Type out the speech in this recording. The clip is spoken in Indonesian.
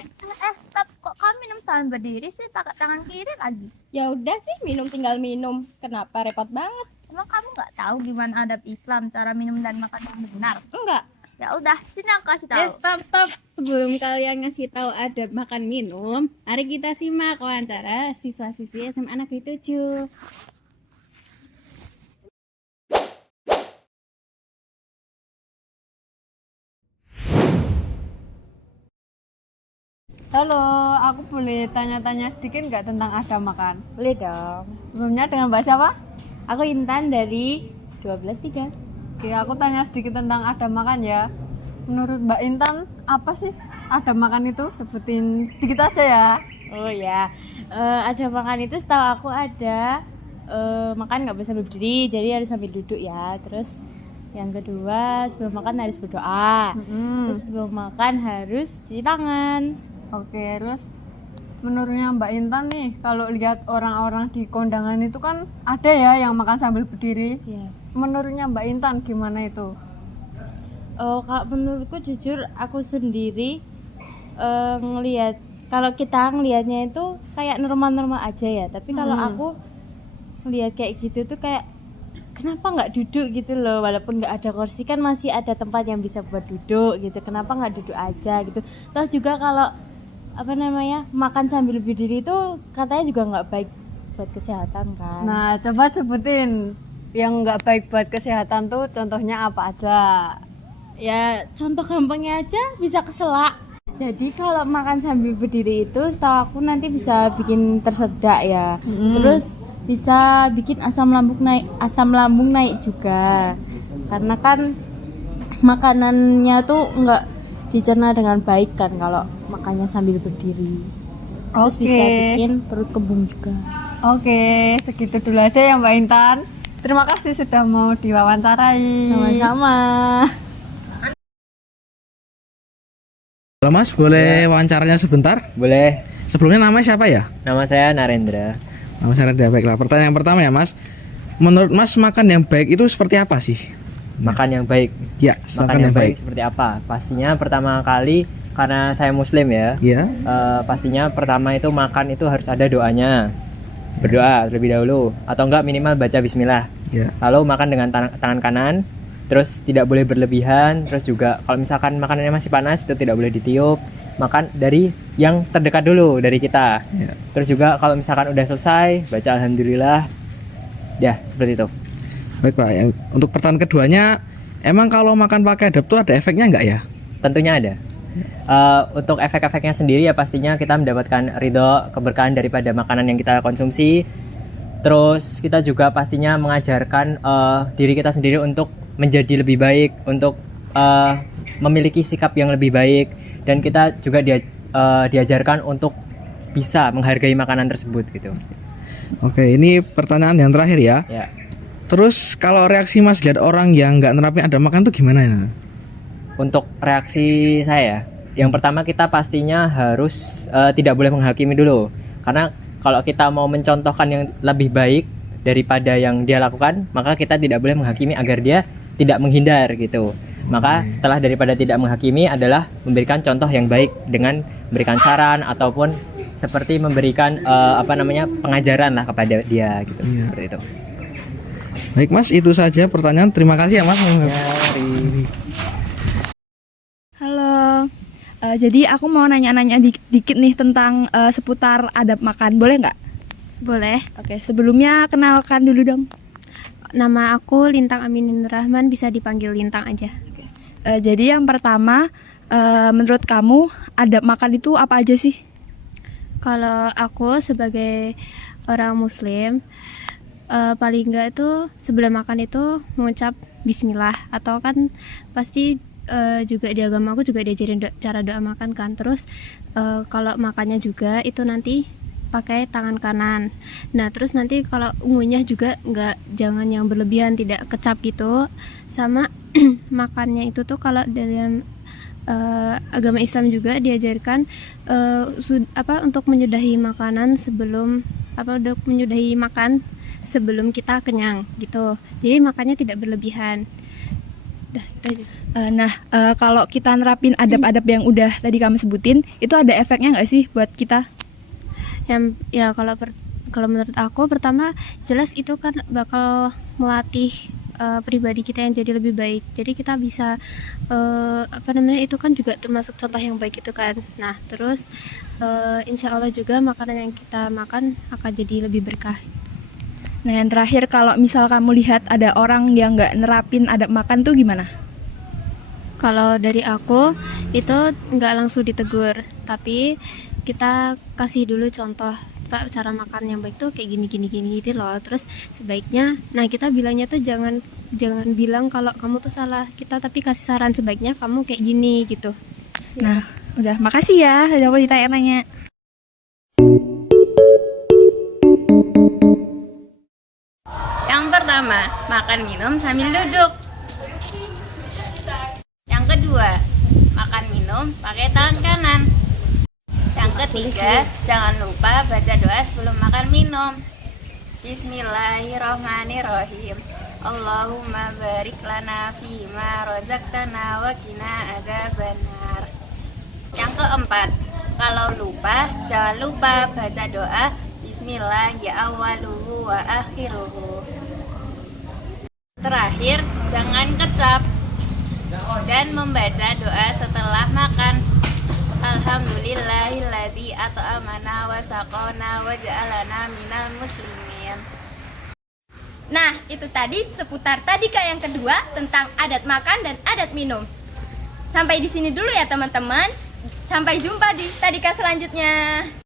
Stop, kok kamu minum sambil berdiri sih pakai tangan kiri lagi? Ya udah sih, minum tinggal minum. Kenapa repot banget? Emang kamu nggak tahu gimana adab Islam, cara minum dan makan yang benar? Enggak. Ya udah, sini aku kasih tahu. Stop. Sebelum kalian ngasih tahu adab makan minum, mari kita simak wawancara siswa-siswi SMA Negeri 7. Halo, aku boleh tanya-tanya sedikit nggak tentang adab makan? Boleh dong. Sebelumnya dengan Mbak siapa? Aku Intan dari 12.3. Oke, aku tanya sedikit tentang adab makan ya. Menurut Mbak Intan, apa sih adab makan itu? Sebutin dikit aja ya. Oh ya, ada makan itu setahu aku ada makan nggak boleh sambil berdiri, jadi harus sambil duduk ya. Terus yang kedua, sebelum makan harus berdoa. Terus sebelum makan harus cuci tangan. Oke, terus menurutnya Mbak Intan nih, kalau lihat orang-orang di kondangan itu kan ada ya yang makan sambil berdiri. Ya. Menurutnya Mbak Intan gimana itu? Kalau menurutku jujur aku sendiri ngelihat kalau kita ngelihatnya itu kayak normal-normal aja ya. Tapi kalau aku ngelihat kayak gitu tuh kayak kenapa nggak duduk gitu loh, walaupun nggak ada kursi kan masih ada tempat yang bisa buat duduk gitu. Kenapa nggak duduk aja gitu? Terus juga kalau makan sambil berdiri itu katanya juga nggak baik buat kesehatan kan. Nah, coba sebutin yang nggak baik buat kesehatan tuh contohnya apa aja? Ya contoh gampangnya aja bisa keselak. Jadi kalau makan sambil berdiri itu setahu aku nanti bisa bikin tersedak ya. Terus bisa bikin asam lambung naik juga. Karena kan makanannya tuh nggak dicerna dengan baik kan kalau makannya sambil berdiri. Terus bisa bikin perut kembung juga. Oke, segitu dulu aja ya Mbak Intan. Terima kasih sudah mau diwawancarai. Sama-sama. Halo Mas, boleh wawancaranya sebentar? Boleh. Sebelumnya nama siapa ya? Nama saya Narendra. Nama saya Reda. Baiklah, pertanyaan pertama ya Mas. Menurut Mas makan yang baik itu seperti apa sih? Makan yang baik. Ya, Makan yang baik seperti apa? Pastinya pertama kali karena saya Muslim ya. Ya. Pastinya pertama itu makan itu harus ada doanya. Berdoa terlebih dahulu atau enggak minimal baca bismillah. Ya. Lalu makan dengan tangan kanan. Terus tidak boleh berlebihan. Terus juga kalau misalkan makanannya masih panas itu tidak boleh ditiup. Makan dari yang terdekat dulu dari kita. Ya. Terus juga kalau misalkan udah selesai baca alhamdulillah. Ya, seperti itu. Baik Pak, untuk pertanyaan keduanya, emang kalau makan pakai adab tuh ada efeknya nggak ya? Tentunya ada. Untuk efek-efeknya sendiri ya pastinya kita mendapatkan ridho, keberkahan daripada makanan yang kita konsumsi. Terus kita juga pastinya mengajarkan diri kita sendiri untuk menjadi lebih baik, untuk memiliki sikap yang lebih baik, dan kita juga diajarkan untuk bisa menghargai makanan tersebut gitu. Oke, ini pertanyaan yang terakhir ya. Ya. Terus kalau reaksi Mas lihat orang yang nggak nerapin adab makan tuh gimana ya? Untuk reaksi saya, yang pertama kita pastinya harus tidak boleh menghakimi dulu, karena kalau kita mau mencontohkan yang lebih baik daripada yang dia lakukan, maka kita tidak boleh menghakimi agar dia tidak menghindar gitu. Maka setelah daripada tidak menghakimi adalah memberikan contoh yang baik dengan memberikan saran ataupun seperti memberikan pengajaran lah kepada dia gitu. Iya. Seperti itu. Baik Mas, itu saja pertanyaan. Terima kasih ya Mas. Halo, jadi aku mau nanya-nanya dikit nih tentang seputar adab makan, boleh nggak? Boleh. Oke, sebelumnya kenalkan dulu dong. Nama aku Lintang Aminin Rahman, bisa dipanggil Lintang aja. Jadi yang pertama, menurut kamu adab makan itu apa aja sih? Kalau aku sebagai orang Muslim, paling enggak itu sebelum makan itu mengucap Bismillah, atau kan pasti juga di agama aku juga diajarin cara doa makan kan. Terus kalau makannya juga itu nanti pakai tangan kanan. Nah terus nanti kalau ngunyah juga jangan yang berlebihan, tidak kecap gitu. Sama makannya itu tuh kalau dalam agama Islam juga diajarkan untuk menyudahi makanan untuk menyudahi makan sebelum kita kenyang gitu. Jadi makannya tidak berlebihan. Dah, itu aja. Kalau kita nerapin adab-adab yang udah tadi kamu sebutin, itu ada efeknya nggak sih buat kita? Yang ya kalau menurut aku pertama jelas itu kan bakal melatih pribadi kita yang jadi lebih baik. Jadi kita bisa itu kan juga termasuk contoh yang baik itu kan. Nah terus insya Allah juga makanan yang kita makan akan jadi lebih berkah. Nah, yang terakhir, kalau misal kamu lihat ada orang yang nggak nerapin adab makan tuh gimana? Kalau dari aku itu nggak langsung ditegur, tapi kita kasih dulu contoh, Pak, cara makan yang baik tuh kayak gini gitu loh. Terus sebaiknya, nah kita bilangnya tuh jangan bilang kalau kamu tuh salah kita, tapi kasih saran sebaiknya kamu kayak gini gitu. Nah, udah, makasih ya udah mau ditanya-tanya. Yang pertama, makan minum sambil duduk. Yang kedua, makan minum pakai tangan kanan. Yang ketiga, jangan lupa baca doa sebelum makan minum. Bismillahirrahmanirrahim. Allahumma barik lana fima razaqtana wa qina adzabannar. Yang keempat, kalau lupa, jangan lupa baca doa Bismillah ya awaluhu wa akhiruhu. Terakhir, jangan kecap dan membaca doa setelah makan. Alhamdulillahilladzi at'amana wa saqana wa ja'alana minal muslimin. Nah, itu tadi seputar tadi Kak yang kedua tentang adat makan dan adat minum. Sampai di sini dulu ya teman-teman. Sampai jumpa di tadika selanjutnya.